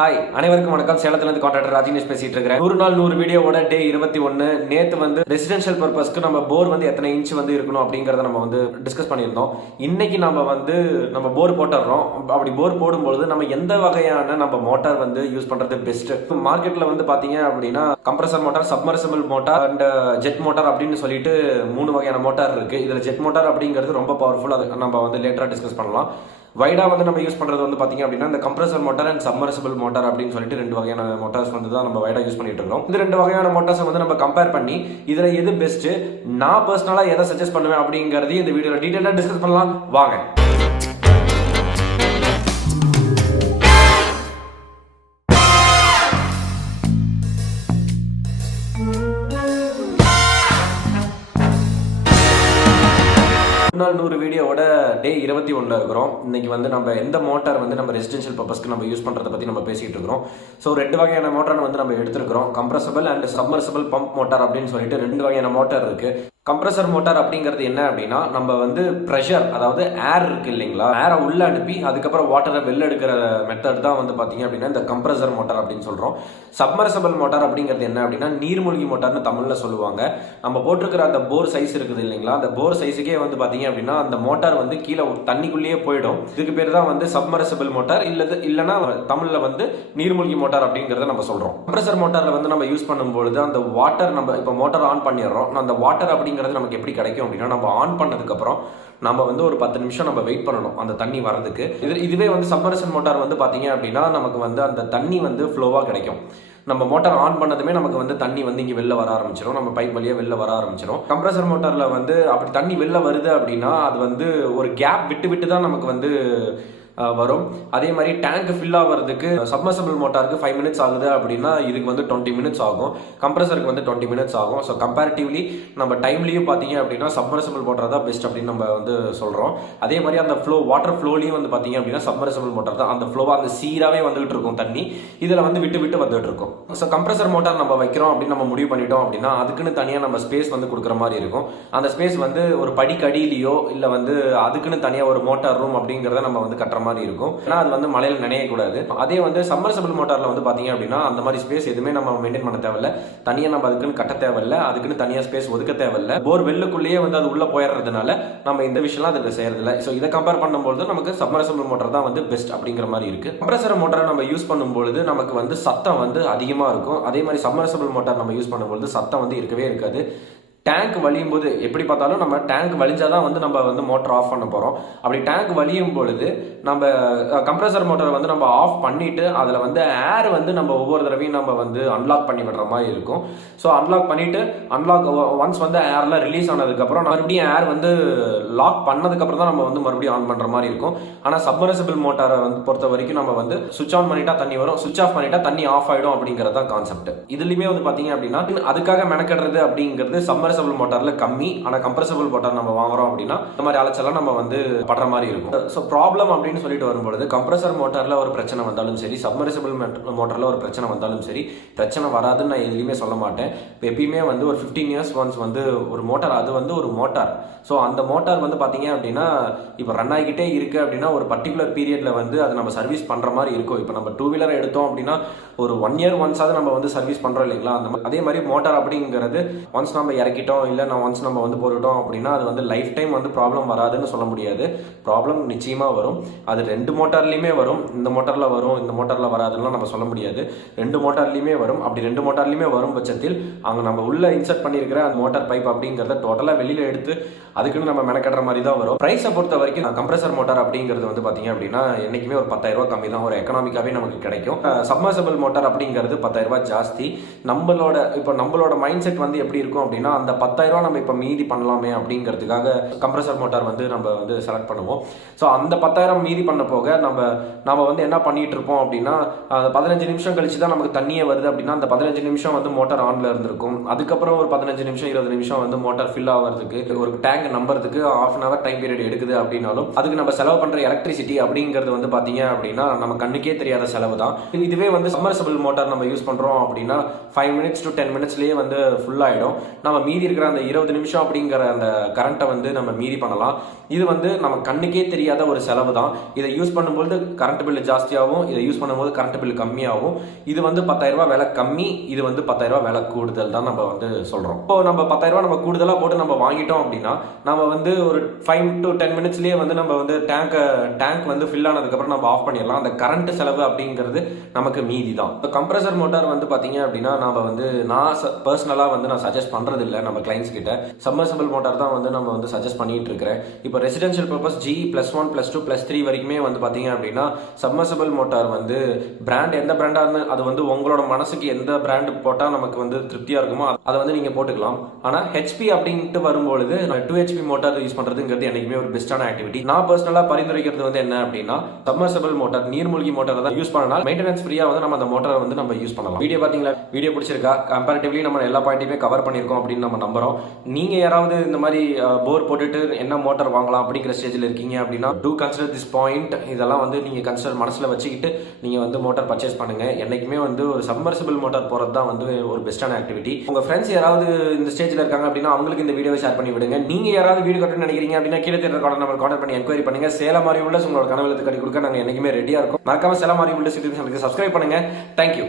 Hi, அனைவருக்கும் வணக்கம். சேலத்திலிருந்து கான்ட்ராக்டர் ராஜினேஷ் பேசிட்டு இருக்கிறேன். 100 நாள் 100 வீடியோவோட டே 21. நேத்து வந்து ரெசிடென்ஷியல் பர்பஸ்க்கு நம்ம போர் வந்து எத்தனை இன்ச் வந்து இருக்கணும் அப்படிங்கறத நம்ம வந்து டிஸ்கஸ் பண்ணியிருந்தோம். இன்னைக்கு நம்ம போர் போட்டுறோம். அப்படி போர் போடும்போது நம்ம எந்த வகையான நம்ம மோட்டார் வந்து யூஸ் பண்றது பெஸ்ட். மார்க்கெட்ல வந்து பாத்தீங்க அப்படின்னா compressor motor, submersible motor and jet motor அப்படின்னு சொல்லிட்டு 3 வகையான மோட்டார் இருக்கு. இதுல ஜெட் மோட்டார் அப்படிங்கிறது ரொம்ப பவர்ஃபுல். அதை நம்ம வந்து லேட்டரா டிஸ்கஸ் பண்ணலாம். வைடா வந்து நம்ம யூஸ் பண்றது வந்து பாத்தீங்க அப்படின்னா இந்த compressor motor and submersible motor அப்படின்னு சொல்லிட்டு 2 வகையான மோட்டார்ஸ் வந்து தான் நம்ம வைடா யூஸ் பண்ணிட்டு இருக்கோம். இந்த 2 வகையான மோட்டார்ஸ் வந்து நம்ம கம்பேர் பண்ணி இதுல எது பெஸ்ட், நான் பர்சனலா எதை சஜஸ்ட் பண்ணுவேன் அப்படிங்கறதையும் இந்த வீடியோல டீடைலா டிஸ்கஸ் பண்ணலாம். வாங்க. நாள் 100 வீடியோவோட டே 21 இருக்கிறோம். இன்னைக்கு வந்து நம்ம எந்த மோட்டார் வந்து நம்ம ரெசிடென்ஷியல் பர்பஸ்க்கு நம்ம யூஸ் பண்றதை பத்தி நம்ம பேசிட்டு இருக்கிறோம். ஸோ 2 வகையான மோட்டார் வந்து நம்ம எடுத்திருக்கிறோம். Compressible and submersible pump motor அப்படின்னு சொல்லிட்டு 2 வகையான மோட்டார் இருக்கு. கம்ப்ரஸர் மோட்டார் அப்படிங்கிறது என்ன அப்படின்னா நம்ம வந்து ப்ரெஷர், அதாவது ஏர் இருக்கு இல்லைங்களா, ஏரை உள்ள அனுப்பி அதுக்கப்புறம் வாட்டரை வெளில எடுக்கிற மெத்தட் தான் வந்து பாத்தீங்க அப்படின்னா இந்த கம்ப்ரஸர் மோட்டார் அப்படின்னு சொல்றோம். சப்மர்சிபிள் மோட்டார் அப்படிங்கிறது என்ன அப்படின்னா நீர்மூழ்கி மோட்டார்னு தமிழ்ல சொல்லுவாங்க. நம்ம போட்டிருக்கிற அந்த போர் சைஸ் இருக்குது இல்லைங்களா, அந்த போர் சைஸுக்கே வந்து பாத்தீங்க அப்படின்னா அந்த மோட்டார் வந்து கீழே தண்ணிக்குள்ளேயே போயிடும். இதுக்கு பேர் தான் வந்து சப்மர்சிபிள் மோட்டார், இல்லைன்னா தமிழ்ல வந்து நீர்மூழ்கி மோட்டார் அப்படிங்கறத நம்ம சொல்றோம். கம்ப்ரஸர் மோட்டார்ல வந்து நம்ம யூஸ் பண்ணும்போது அந்த வாட்டர், நம்ம இப்போ மோட்டார் ஆன் பண்ணிடுறோம், அந்த வாட்டர் அப்படிங்கிறது நமக்கு எப்படி கிடைக்கும் அப்படின்னா நம்ம ஆன் பண்ணதுக்கு அப்புறம் நம்ம வந்து ஒரு 10 நிமிஷம் நம்ம வெயிட் பண்ணணும் அந்த தண்ணி வரதுக்கு. இதுவே வந்து சப்மர்சிபிள் மோட்டார் வந்து பாத்தீங்க அப்படின்னா நமக்கு வந்து அந்த தண்ணி வந்து ஃப்ளோவா கிடைக்கும். நம்ம மோட்டார் ஆன் பண்ணதுமே நமக்கு வந்து தண்ணி வந்து இங்கே வெளில வர ஆரம்பிச்சிடும், நம்ம பைப் வழியாக வெளில வர ஆரம்பிச்சிடும். கம்ப்ரஸர் மோட்டாரில் வந்து அப்படி தண்ணி வெளில வருது அப்படின்னா அது வந்து ஒரு கேப் விட்டு விட்டு தான் நமக்கு வந்து வரும். அதே மாதிரி டேங்க் ஃபில் ஆகிறதுக்கு சப்மர்சிபிள் மோட்டாருக்கு 5 மினிட்ஸ் ஆகுது அப்படின்னா இதுக்கு வந்து 20 மினிட்ஸ் ஆகும், கம்ப்ரஸருக்கு வந்து 20 மினிட்ஸ் ஆகும். ஸோ கம்பேரிட்டிவ்லி நம்ம டைம்லையும் பார்த்தீங்க அப்படின்னா சப்மர்சிபிள் மோட்டார் தான் பெஸ்ட் அப்படின்னு நம்ம வந்து சொல்கிறோம். அதே மாதிரி அந்த வாட்டர் ஃப்ளோலையும் வந்து பார்த்தீங்க அப்படின்னா சப்மர்சிபிள் மோட்டார் தான் அந்த ஃப்ளோவாக அந்த சீராகவே வந்துகிட்டு இருக்கும் தண்ணி, இதில் வந்து விட்டு விட்டு வந்துட்டு இருக்கும். ஸோ கம்ப்ரஸர் மோட்டார் நம்ம வைக்கிறோம் அப்படின்னு நம்ம முடிவு பண்ணிட்டோம் அப்படின்னா அதுக்குன்னு தனியாக நம்ம ஸ்பேஸ் வந்து கொடுக்குற மாதிரி இருக்கும். அந்த ஸ்பேஸ் வந்து ஒரு படிக்கடியிலையோ இல்லை வந்து அதுக்குன்னு தனியாக ஒரு மோட்டார் ரூம் அப்படிங்கிறத நம்ம வந்து கட்டுற மாதிரி இருக்கும். ஏன்னா அது வந்து மழையில நனையக்கூடாது. அதே வந்து சப்மர்சிபிள் மோட்டார்ல வந்து பாத்தீங்க அப்படின்னா அந்த மாதிரி ஸ்பேஸ் எதுவுமே நம்ம மெயின்டைன் பண்ண தேவையில்ல, தனியா நம்ம அதுக்குன்னு கட்ட தேவையில்ல, அதுக்குன்னு தனியா ஸ்பேஸ் ஒதுக்க தேவையில்ல. போர் வெல்லுக்குள்ளேயே வந்து அது உள்ள போயிடுறதுனால நம்ம இந்த விஷயம்லாம் அதுக்கு செய்யறதில்ல. ஸோ இதை கம்பேர் பண்ணும்போது நமக்கு சப்மர்சிபிள் மோட்டார் தான் வந்து பெஸ்ட் அப்படிங்கிற மாதிரி இருக்கு. கம்ப்ரஸர் மோட்டாரை நம்ம யூஸ் பண்ணும்போது நமக்கு வந்து சத்தம் வந்து அதிகமா இருக்கும். அதே மாதிரி சப்மர்சிபிள் மோட்டார் நம்ம யூஸ் பண்ணும்போது சத்தம் வந்து இருக்கவே இருக்காது. டேங்க் வலியும் போது எப்படி பார்த்தாலும் நம்ம டேங்க் வலிஞ்சாதான் வந்து நம்ம வந்து மோட்டர் ஆஃப் பண்ண போறோம். அப்படி டேங்க் வலியும் பொழுது நம்ம கம்ப்ரஸர் மோட்டரை வந்து நம்ம ஆஃப் பண்ணிட்டு அதில் வந்து ஏர் வந்து நம்ம ஒவ்வொரு தடவையும் நம்ம வந்து அன்லாக் பண்ணி விடுற மாதிரி இருக்கும். ஸோ அன்லாக் பண்ணிட்டு ஒன்ஸ் வந்து ஏர்லாம் ரிலீஸ் ஆனதுக்கப்புறம் மறுபடியும் ஏர் வந்து லாக் பண்ணதுக்கப்புறம் தான் நம்ம வந்து மறுபடியும் ஆன் பண்ணுற மாதிரி இருக்கும். ஆனால் சப்மர்சிபிள் மோட்டாரை வந்து பொறுத்த வரைக்கும் நம்ம வந்து சுவிச் ஆன் பண்ணிட்டா தண்ணி வரும், சுவிச் ஆஃப் பண்ணிட்டா தண்ணி ஆஃப் ஆகிடும் அப்படிங்கிறது தான் கான்செப்ட். இதுலையுமே வந்து பார்த்தீங்க அப்படின்னா அதுக்காக மெனக்கெடுறது அப்படிங்கிறது சப்மர்சிபிள் மோட்டார்ல கம்மி. ஆனா கம்ப்ரஸபிள் மோட்டார் நம்ம வாங்குறோம் அப்படின்னா இந்த மாதிரி அலைச்சலாம் நம்ம வந்து படுற மாதிரி இருக்கும். ஸோ ப்ராப்ளம் அப்படின்னு சொல்லிட்டு வரும்பொழுது கம்ப்ரஸர் மோட்டார்ல ஒரு பிரச்சனை வந்தாலும் சரி, சப்மர்சிபிள் மோட்டார்ல ஒரு பிரச்சனை வந்தாலும் சரி, பிரச்சனை வராதுன்னு நான் எதுலையுமே சொல்ல மாட்டேன். எப்பயுமே வந்து ஒரு 15 இயர்ஸ் ஒன்ஸ் வந்து ஒரு மோட்டார், அது வந்து ஒரு மோட்டார். ஸோ அந்த மோட்டார் வந்து பாத்தீங்க அப்படின்னா இப்போ ரன் ஆகிக்கிட்டே இருக்கு அப்படின்னா ஒரு பர்டிகுலர் பீரியட்ல வந்து அதை நம்ம சர்வீஸ் பண்ற மாதிரி இருக்கும். இப்போ நம்ம 2 வீலர் எடுத்தோம் அப்படின்னா ஒரு 1 இயர் ஒன்ஸாவது நம்ம வந்து சர்வீஸ் பண்றோம் இல்லைங்களா. அதே மாதிரி மோட்டார் அப்படிங்கிறது ஒன்ஸ் நம்ம இறக்கிட்டோம் இல்லை நான் ஒன்ஸ் நம்ம வந்து போட்டுட்டோம் அப்படின்னா அது வந்து லைஃப் டைம் வந்து ப்ராப்ளம் வராதுன்னு சொல்ல முடியாது. ப்ராப்ளம் நிச்சயமா வரும். அது 2 மோட்டார்லையுமே வரும். இந்த மோட்டார்ல வரும், இந்த மோட்டார்ல வராதுன்னு நம்ம சொல்ல முடியாது. 2 மோட்டார்லையுமே வரும். அப்படி 2 மோட்டார்லையுமே வரும் பட்சத்தில் அங்கே நம்ம உள்ள இன்சர்ட் பண்ணியிருக்கிற அந்த மோட்டார் பைப் அப்படிங்கிறத டோட்டலா வெளியில எடுத்து அதுக்குன்னு நம்ம மெனக்கட்டுற மாதிரி தான் வரும். பிரைஸை பொறுத்த வரைக்கும் கம்ப்ரஸர் மோட்டார் அப்படிங்கிறது வந்து பாத்தீங்க அப்படின்னா என்னைக்குமே ஒரு 10,000 ரூபாய் கம்மி தான், ஒரு எக்கனாமிக்காவே நமக்கு கிடைக்கும். சப்மர்சிபிள் மோட்டார் அப்படிங்கிறது 10,000 ரூபாய் ஜாஸ்தி. நம்மளோட மைண்ட் செட் வந்து எப்படி இருக்கும் அப்படின்னா அந்த 10,000 ரூபாய் நம்ம இப்ப மீதி பண்ணலாமே அப்படிங்கிறதுக்காக கம்ப்ரஸர் மோட்டார் வந்து நம்ம வந்து செலக்ட் பண்ணுவோம். ஸோ அந்த 10,000 மீதி பண்ண போக நம்ம வந்து என்ன பண்ணிட்டு இருப்போம் அப்படின்னா 15 நிமிஷம் கழிச்சு தான் நமக்கு தண்ணியே வருது அப்படின்னா அந்த 15 நிமிஷம் வந்து மோட்டார் ஆன்ல இருந்திருக்கும். அதுக்கப்புறம் ஒரு 15 நிமிஷம் 20 நிமிஷம் வந்து மோட்டார் ஃபில் ஆகிறதுக்கு ஒரு டேங்க் நம்புறதுக்கு half an hour time period எடுக்குது அப்படின்னாலும் அதுக்கு நம்ம செலவு பண்ற எலக்ட்ரிசிட்டி அப்படிங்கிறது வந்து பாத்தீங்க அப்படின்னா நம்ம கண்ணுக்கே தெரியாத செலவு தான். இதுவே வந்து சம்மர்சபிள் மோட்டார் நம்ம யூஸ் பண்றோம் அப்படின்னா 5 minutes to 10 minutesலயே வந்து ஃபுல் ஆயிடும். நம்ம மீதி இருக்கிற அந்த 20 நிமிஷம் அப்படிங்கிற அந்த கரண்ட்டை வந்து நம்ம மீதி பண்ணலாம். இது வந்து நம்ம கண்ணுக்கே தெரியாத ஒரு செலவு தான். இதை யூஸ் பண்ணும்போது கரண்ட் பில் ஜாஸ்தியாகும், இதை யூஸ் பண்ணும்போது கரண்ட் பில் கம்மியாகும். இது வந்து 10,000 ரூபாய் விலை கம்மி, இது வந்து 10,000 ரூபாய் விலை கூடுதல் தான் நம்ம வந்து சொல்றோம். இப்போ நம்ம 10,000 ரூபாய் நம்ம கூடுதலா போட்டு நம்ம வாங்கிட்டோம் அப்படின்னா நம்ம வந்து ஒரு 5 to 10 மினிட்ஸ்லயே வந்து நம்ம வந்து டேங்க் வந்து ஃபில் ஆனதுக்கு அப்புறம் நம்ம ஆஃப் பண்ணிடலாம். அந்த கரண்ட் செலவு அப்படிங்கிறது நமக்கு மீதி தான். இப்போ கம்ப்ரஸர் மோட்டார் வந்து பாத்தீங்க அப்படின்னா நம்ம வந்து நான் பர்சனலா வந்து நான் சஜஸ்ட் பண்றது இல்லை நம்ம கிளைண்ட்ஸ் கிட்ட. சம்மர்சபிள் மோட்டார் தான் வந்து நம்ம வந்து சஜஸ்ட் பண்ணிட்டு இருக்கிறேன். இப்போ ரெசிடென்ஷியல் பர்பஸ் GE +1 +2 +3 வரைக்குமே வந்து பாத்தீங்க அப்படின்னா சம்மர்சபிள் மோட்டார் வந்து பிராண்ட் எந்த பிராண்டா இருந்தா அது வந்து உங்களோட மனசுக்கு எந்த பிராண்ட் போட்டா நமக்கு வந்து திருப்தியா இருக்குமோ அதை வந்து நீங்க போட்டுக்கலாம். ஆனா HP அப்படின்ட்டு வரும்பொழுது 2 HP மோட்டார் யூஸ் பண்றதுங்கிறது என்னைக்குமே ஒரு பெஸ்டான ஆக்டிவிட்டி. நான் பர்சனலா பரிந்துரைக்கிறது வந்து என்ன அப்படின்னா சம்மர்சபிள் மோட்டார் நீர்மூழ்கி மோட்டார் தான் யூஸ் பண்ணலாம். மெயின்டெனன்ஸ் ஃப்ரீயா வந்து நம்ம அந்த மோட்டாரை வந்து நம்ம யூஸ் பண்ணலாம். வீடியோ பாத்தீங்களா? வீடியோ பிடிச்சிருக்கா? கம்பேரிட்டிவ்லி நம்ம எல்லா பாயிண்ட்டையுமே கவர் பண்ணியிருக்கோம் அப்படின்னு நம்ம நம்புறோம். நீங்க யாராவது இந்த மாதிரி போர் போட்டுட்டு என்ன மோட்டார் வாங்கலாம் அப்படிங்கிற ஸ்டேஜில் இருக்கீங்க அப்படின்னா டூ கன்சிடர் திஸ் பாயிண்ட். இதெல்லாம் வந்து நீங்க கன்சிடர் மனசுல வச்சுக்கிட்டு நீங்க வந்து மோட்டார் பர்ச்சேஸ் பண்ணுங்க. என்னைக்குமே வந்து ஒரு சம்மர்சிபிள் மோட்டார் போறது தான் வந்து ஒரு பெஸ்டான ஆக்டிவிட்டி. உங்க ஃப்ரெண்ட்ஸ் யாராவது இந்த ஸ்டேஜ்ல இருக்காங்க அப்படின்னா அவங்களுக்கு இந்த வீடியோவை ஷேர் பண்ணி விடுங்க. நீங்க யாராவது வீடியோ கட்டணும்னு நினைக்கிறீங்க அப்படின்னா கீழே தெரியுற நம்பர் கான்டாக்ட் பண்ணி என்கொயரி பண்ணுங்க. சேலம் அறிவுள்ள உங்களோட கனவுகளுக்கு கட்டி கொடுக்க நாங்க என்னைக்குமே ரெடியா இருக்கோம். மறக்காம சேலம் அறிவுள்ள யூடியூப் சேனலுக்கு சப்ஸ்கிரைப் பண்ணுங்க. தேங்க்யூ.